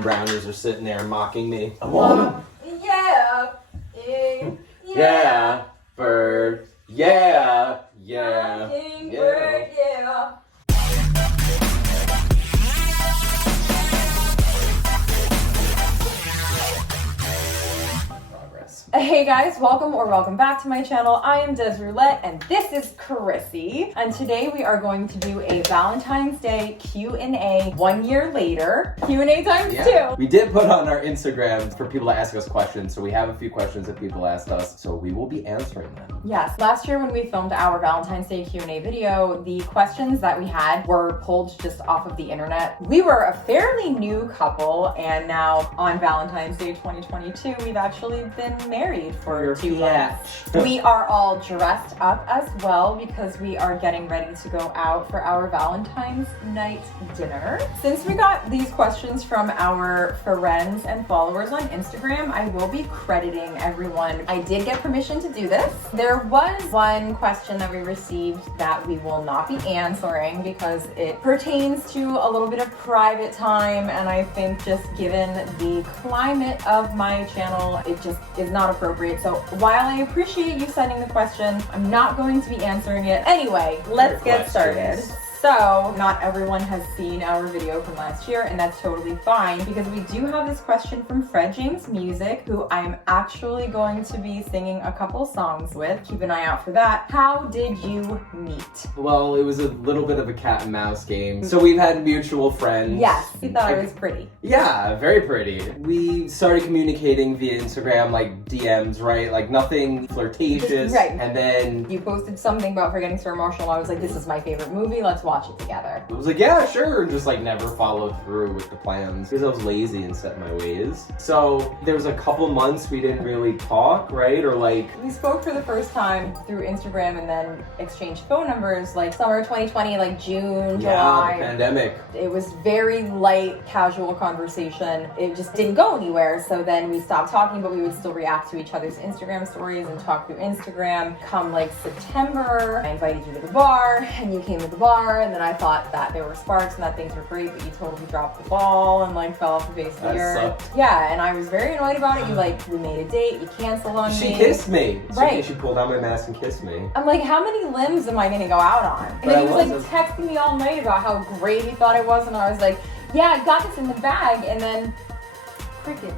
Brownies are sitting there mocking me. I want them. Yeah. Bird. Yeah. Bird, yeah. Hey guys, welcome back to my channel. I am Des Roulette and this is Chrissy. And today we are going to do a Valentine's Day Q&A 1 year later. Q&A times two. We did put on our Instagram for people to ask us questions, so we have a few questions that people asked us, so we will be answering them. Yes, last year when we filmed our Valentine's Day Q&A video, the questions that we had were pulled just off of the internet. We were a fairly new couple, and now on Valentine's Day 2022, we've actually been married for 2 months. We are all dressed up as well because we are getting ready to go out for our Valentine's night dinner. Since we got these questions from our friends and followers on Instagram, I will be crediting everyone. I did get permission to do this. There was one question that we received that we will not be answering because it pertains to a little bit of private time, and I think just given the climate of my channel, it just is not appropriate. So while I appreciate you sending the question, I'm not going to be answering it. Anyway, let's get started. So, not everyone has seen our video from last year, and that's totally fine because we do have this question from Fred James Music, who I'm actually going to be singing a couple songs with. Keep an eye out for that. How did you meet? Well, it was a little bit of a cat and mouse game. So we've had mutual friends. Yes, we thought I was pretty. Yeah, very pretty. We started communicating via Instagram, like DMs, right? Like nothing flirtatious. Right. And then You posted something about Forgetting Sarah Marshall. I was like, this is my favorite movie. Let's watch it together. I was like, yeah, sure. And just like never followed through with the plans because I was lazy and set my ways. So there was a couple months we didn't really talk, right? Or like we spoke for the first time through Instagram and then exchanged phone numbers like summer 2020, like June, July. The pandemic. It was very light, casual conversation. It just didn't go anywhere. So then we stopped talking, but we would still react to each other's Instagram stories and talk through Instagram. Come like September, I invited you to the bar and you came to the bar, and then I thought that there were sparks and that things were great, but you totally dropped the ball and like fell off the face of the earth. Sucked. Yeah, and I was very annoyed about it. You like, we made a date, you canceled on me. She kissed me. Right. She pulled out my mask and kissed me. I'm like, how many limbs am I gonna go out on? And then he was like texting me all night about how great he thought it was, and I was like, yeah, I got this in the bag, and then crickets.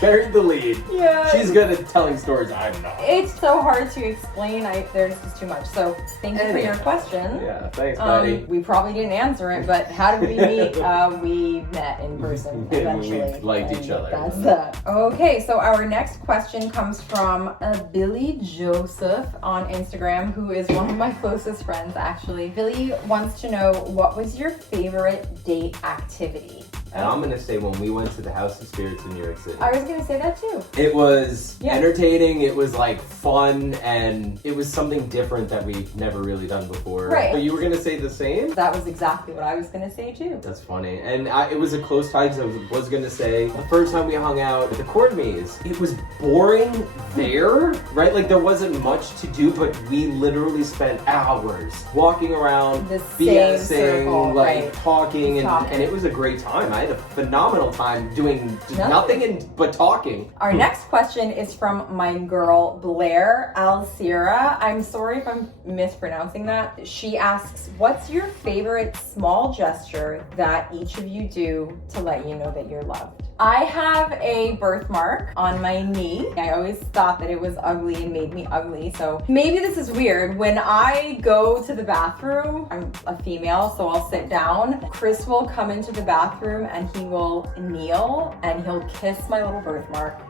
Buried the lead. Yeah. She's good at telling stories. I'm not. It's so hard to explain. There's just too much. So thank you for your question. Yeah, thanks, buddy. We probably didn't answer it, but how did we meet? We met in person eventually. We liked each other. That's that. Okay, so our next question comes from Billy Joseph on Instagram, who is one of my closest friends, actually. Billy wants to know, what was your favorite date activity? And I'm gonna say when we went to the House of Spirits in New York City. I was gonna say that too. It was entertaining, it was like fun, and it was something different that we've never really done before. Right. But you were gonna say the same? That was exactly what I was gonna say too. That's funny. And it was a close tie because I was gonna say, the first time we hung out at the corn maze, it was boring there, right? Like there wasn't much to do, but we literally spent hours walking around, the same circle, like talking, and it was a great time. I had a phenomenal time doing nothing but talking. Our next question is from my girl Blair Alcira. I'm sorry if I'm mispronouncing that. She asks, what's your favorite small gesture that each of you do to let you know that you're loved? I have a birthmark on my knee. I always thought that it was ugly and made me ugly, so maybe this is weird. When I go to the bathroom, I'm a female, so I'll sit down. Chris will come into the bathroom and he will kneel and he'll kiss my little birthmark.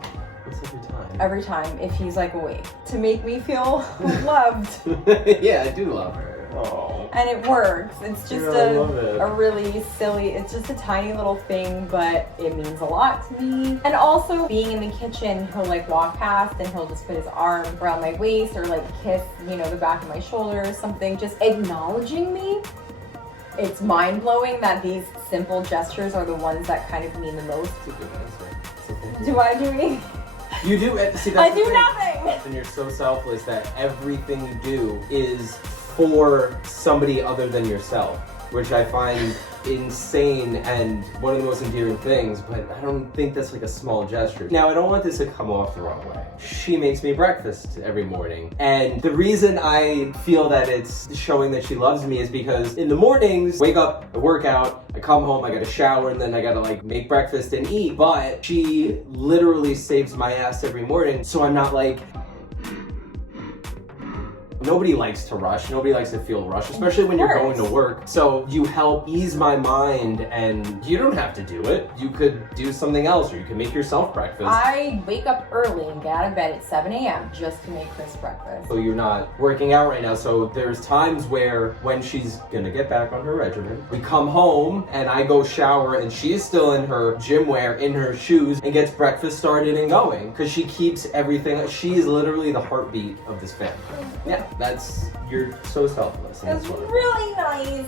It's every time. Every time, if he's like awake, to make me feel loved. Yeah, I do love her. Oh. And it works. It's just a really silly, it's just a tiny little thing, but it means a lot to me. And also being in the kitchen, he'll like walk past and he'll just put his arm around my waist or like kiss, you know, the back of my shoulder or something, just acknowledging me. It's mind-blowing that these simple gestures are the ones that kind of mean the most. Do I do anything? You do. See, that's I do nothing. And you're so selfless that everything you do is for somebody other than yourself, which I find insane and one of the most endearing things, but I don't think that's like a small gesture. Now, I don't want this to come off the wrong way. She makes me breakfast every morning. And the reason I feel that it's showing that she loves me is because in the mornings, wake up, I work out, I come home, I gotta shower, and then I gotta like make breakfast and eat. But she literally saves my ass every morning, so I'm not like, nobody likes to rush. Nobody likes to feel rushed, especially when you're going to work. So you help ease my mind, and you don't have to do it. You could do something else, or you can make yourself breakfast. I wake up early and get out of bed at 7 a.m. just to make Chris breakfast. So you're not working out right now. So there's times where when she's gonna get back on her regimen, we come home and I go shower and she's still in her gym wear, in her shoes, and gets breakfast started and going. Because she keeps everything. She is literally the heartbeat of this family. Yeah. You're so selfless. That's really nice.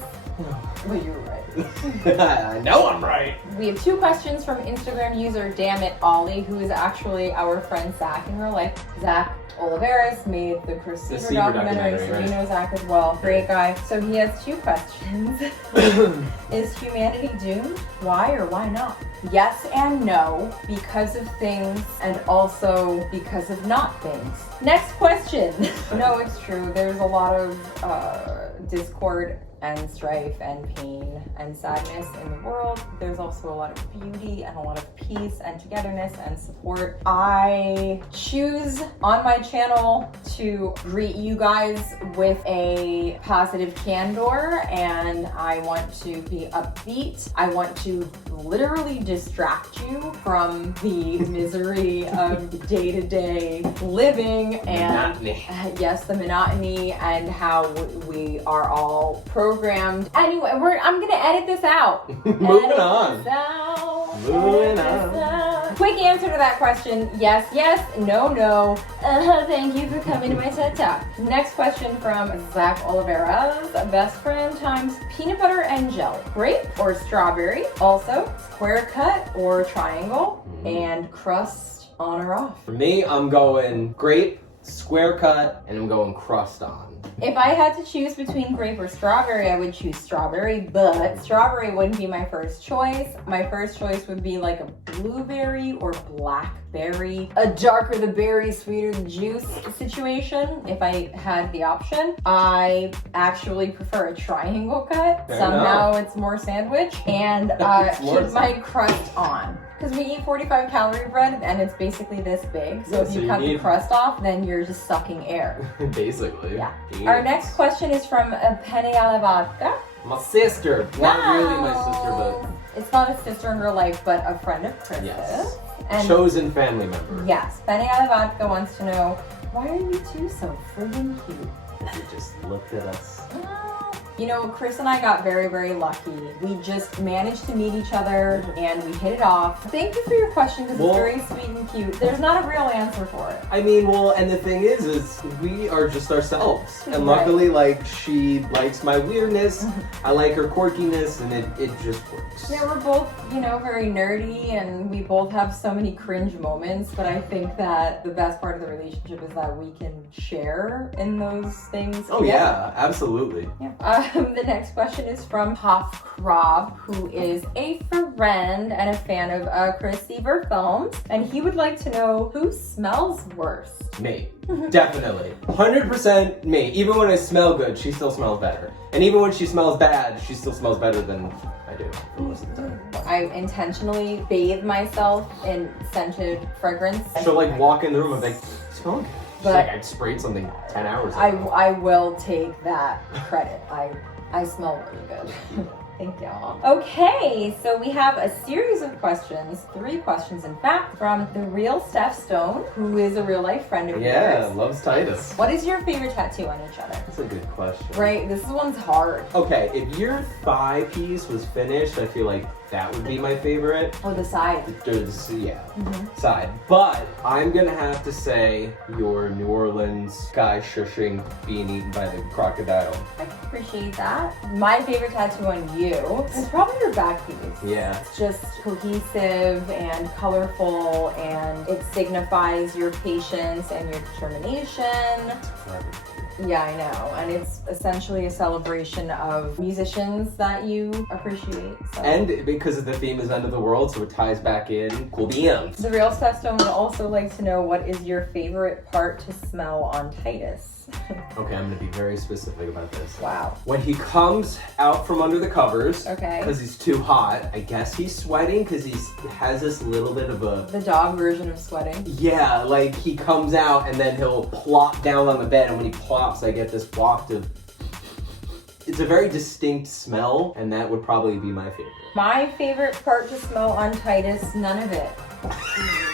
Well, you're right. I know I'm right. We have 2 questions from Instagram user Dammit Ollie, who is actually our friend Zach in real life. Zach Oliveris made the Chrissy documentary, so you know Zach as well. Great guy. So he has 2 questions. Is humanity doomed? Why or why not? Yes and no, because of things, and also because of not things. Next question. No, it's true. There's a lot of discord and strife and pain and sadness in the world. There's also a lot of beauty and a lot of peace and togetherness and support. I choose on my channel to greet you guys with a positive candor, and I want to be upbeat. I want to literally distract you from the misery of day-to-day living and yes, the monotony and how we are all programmed. Anyway, I'm gonna edit this out. Moving on. Quick answer to that question: yes, yes, no, no. Thank you for coming to my TED Talk. Next question from Zach Oliveira's best friend times peanut butter and jelly, grape or strawberry, also square cut or triangle, and crust on or off. For me, I'm going grape, square cut, and I'm going crust on. If I had to choose between grape or strawberry, I would choose strawberry, but strawberry wouldn't be my first choice. My first choice would be like a blueberry or blackberry, a darker the berry, sweeter the juice situation if I had the option. I actually prefer a triangle cut. Somehow it's more sandwich, and keep my crust on. Because we eat 45 calorie bread and it's basically this big. So if you cut the crust off, then you're just sucking air. Basically. Yeah. Yes. Our next question is from Penny Alavodka. My sister. Not really my sister, but... It's not a sister in real life, but a friend of Chris's. Yes. And chosen family member. Yes. Penny Alavodka wants to know, why are you two so friggin' cute? You just looked at us. You know, Chris and I got very, very lucky. We just managed to meet each other and we hit it off. Thank you for your question because it's very sweet and cute. There's not a real answer for it. I mean, well, and the thing is we are just ourselves. And luckily, like, she likes my weirdness, I like her quirkiness, and it just works. Yeah, we're both, you know, very nerdy and we both have so many cringe moments, but I think that the best part of the relationship is that we can share in those things. Oh yeah, absolutely. Yeah. The next question is from Hoff Krob, who is a friend and a fan of Chrissy films, and he would like to know who smells worse. Me. Definitely. 100% me. Even when I smell good, she still smells better. And even when she smells bad, she still smells better than I do most of the time. I intentionally bathe myself in scented fragrance. She'll like walk in the room and be like, smell good. But like I'd sprayed something 10 hours ago. I will take that credit. I smell really good. Thank y'all. Okay, so we have a series of questions, 3 questions in fact, from the real Steph Stone, who is a real life friend of yours. Yeah, loves Titus. What is your favorite tattoo on each other? That's a good question. Right, this one's hard. Okay, if your thigh piece was finished, I feel like that would be my favorite. Or the side. Side. But I'm gonna have to say your New Orleans guy shushing being eaten by the crocodile. I can appreciate that. My favorite tattoo on you is probably your back piece. Yeah. It's just cohesive and colorful, and it signifies your patience and your determination. Yeah, I know. And it's essentially a celebration of musicians that you appreciate. So. And because the theme is end of the world, so it ties back in. Cool beans. The real Stone would also like to know, what is your favorite part to smell on Titus? Okay, I'm gonna be very specific about this. Wow. When he comes out from under the covers, Okay. because he's too hot, I guess he's sweating because he has this little bit of a... The dog version of sweating. Yeah, like he comes out and then he'll plop down on the bed, and when he plops, I get this waft of... It's a very distinct smell, and that would probably be my favorite. My favorite part to smell on Titus, none of it.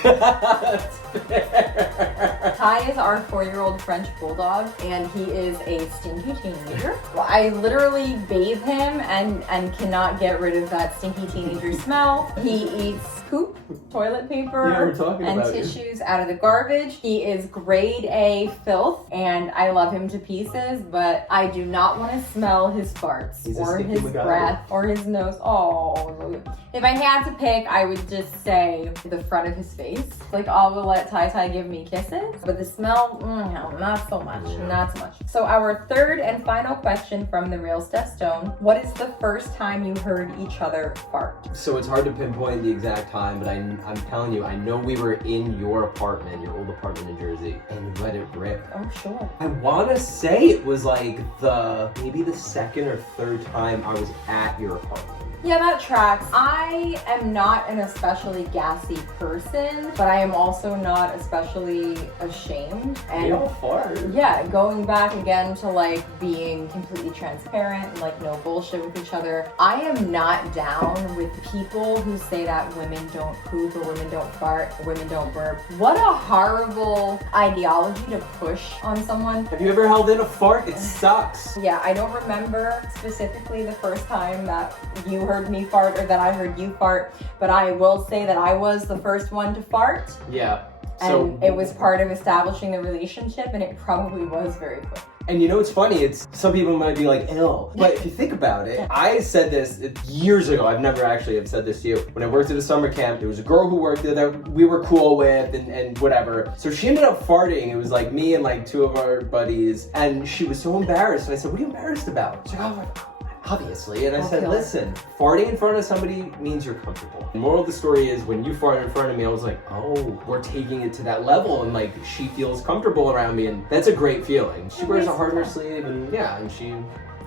That's fair. Ty is our 4-year-old French bulldog, and he is a stinky teenager. I literally bathe him and cannot get rid of that stinky teenager smell. He eats poop, toilet paper, Yeah, we're talking and about you. tissues out of the garbage. He is grade A filth, and I love him to pieces, but I do not want to smell his farts He's a or stinky his MacGyver. breath or his nose. Oh, if I had to pick, I would just say the front of his face. Like, I will let Ty give me kisses, but the smell, no, not so much, not so much. So our third and final question from the real Stone: what is the first time you heard each other fart? So it's hard to pinpoint the exact time, but I'm telling you, I know we were in your apartment, your old apartment in Jersey, and you let it rip. Oh, sure. I want to say it was like maybe the second or third time I was at your apartment. Yeah, that tracks. I am not an especially gassy person, but I am also not especially ashamed. And We all fart. yeah, going back again to like being completely transparent and like no bullshit with each other. I am not down with people who say that women don't poop or women don't fart or women don't burp. What a horrible ideology to push on someone. Have you ever held in a fart? It sucks. Yeah, I don't remember specifically the first time that you heard me fart or that I heard you fart, but I will say that I was the first one to fart. Yeah. And it was part of establishing the relationship, and it probably was very quick. And you know what's funny? It's some people might be like, ew. But if you think about it, I said this years ago. I've never actually have said this to you. When I worked at a summer camp, there was a girl who worked there that we were cool with and whatever. So she ended up farting. It was like me and like 2 of our buddies. And she was so embarrassed. And I said, what are you embarrassed about? She's like, oh, obviously. And I said, listen, farting in front of somebody means you're comfortable. The moral of the story is when you farted in front of me, I was like, oh, we're taking it to that level, and like she feels comfortable around me, and that's a great feeling. She wears a heart on her sleeve, and yeah, and she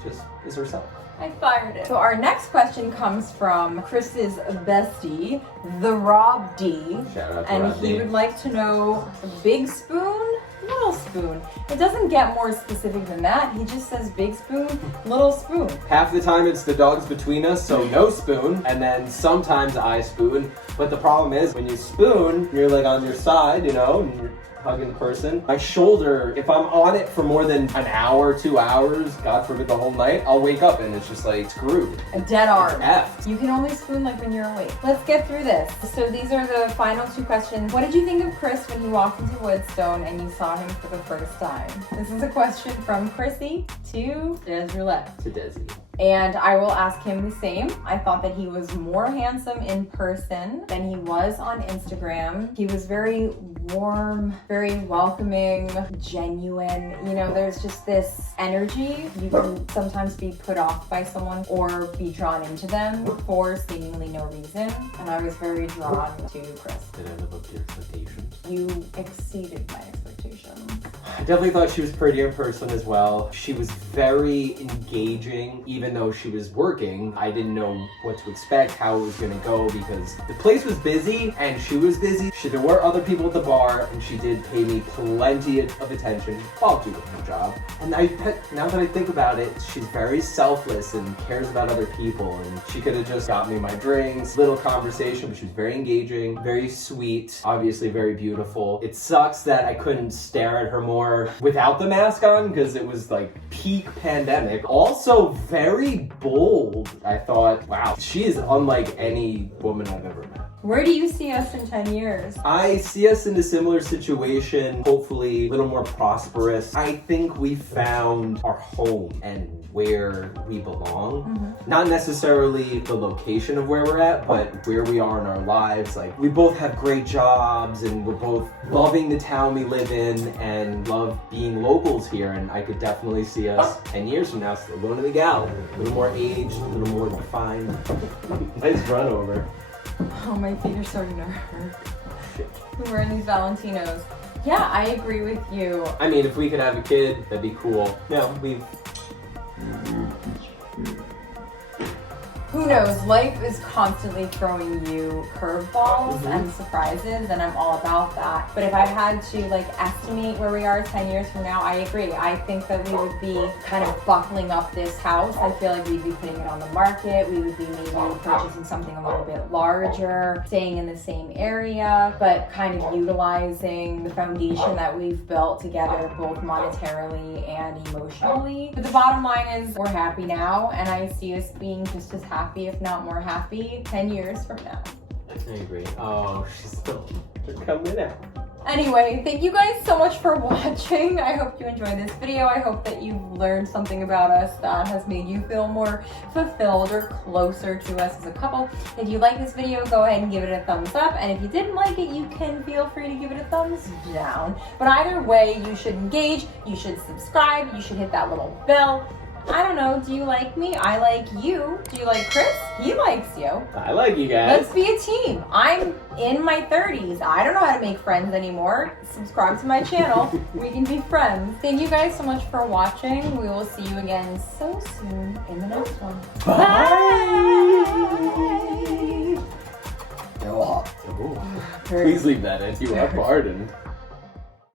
just is herself. I fired it. So our next question comes from Chris's bestie, the Rob D. Shout out to and Rob he D. would like to know, big spoon, little spoon. It doesn't get more specific than that. He just says big spoon, little spoon. Half the time it's the dogs between us, so no spoon, and then sometimes I spoon. But the problem is when you spoon, you're like on your side, you know, and you're hugging the person. My shoulder, if I'm on it for more than an hour, 2 hours, God forbid the whole night, I'll wake up and it's just like screwed. A dead arm. It's effed. You can only spoon like when you're awake. Let's get through this. So these are the final 2 questions. What did you think of Chris when you walked into Woodstone and you saw him for the first time? This is a question from Chrissy to Des Roulette. To Desi. And I will ask him the same. I thought that he was more handsome in person than he was on Instagram. He was very warm, very welcoming, genuine. You know, there's just this energy. You can sometimes be put off by someone or be drawn into them for seemingly no reason. And I was very drawn to Chris. Did I live up to your expectations? You exceeded my expectations. I definitely thought she was pretty in person as well. She was very engaging, even though she was working. I didn't know what to expect, how it was gonna go, because the place was busy and she was busy. There were other people at the bar, and she did pay me plenty of attention while doing her job. And now that I think about it, she's very selfless and cares about other people, and she could have just got me my drinks, little conversation, but she was very engaging, very sweet, obviously very beautiful. It sucks that I couldn't stare at her more without the mask on, because it was like peak pandemic. Also very bold. I thought, wow, she is unlike any woman I've ever met. Where do you see us in 10 years? I see us in a similar situation, hopefully a little more prosperous. I think we found our home and where we belong. Not necessarily the location of where we're at, but where we are in our lives. Like, we both have great jobs and we're both loving the town we live in and love being locals here. And I could definitely see us 10 years from now still going to the gal. A little more aged, a little more defined. Nice run over. Oh, my feet are starting to hurt. I'm wearing these Valentinos. Yeah, I agree with you. I mean, if we could have a kid, that'd be cool. Yeah, we've... Who knows? Life is constantly throwing you curveballs and surprises, and I'm all about that. But if I had to estimate where we are 10 years from now, I agree. I think that we would be kind of buckling up this house. I feel like we'd be putting it on the market. We would be maybe purchasing something a little bit larger, staying in the same area, but kind of utilizing the foundation that we've built together, both monetarily and emotionally. But the bottom line is we're happy now, and I see us being just as happy, if not more happy, 10 years from now. I agree. Oh, they're coming out. Anyway, thank you guys so much for watching. I hope you enjoyed this video. I hope that you've learned something about us that has made you feel more fulfilled or closer to us as a couple. If you like this video, go ahead and give it a thumbs up. And if you didn't like it, you can feel free to give it a thumbs down. But either way, you should engage, you should subscribe, you should hit that little bell. I don't know, do you like me? I like you. Do you like Chris? He likes you. I like you guys. Let's be a team. I'm in my 30s. I don't know how to make friends anymore. Subscribe to my channel. We can be friends. Thank you guys so much for watching. We will see you again so soon in the next one. Bye. Please leave that in. You are pardoned.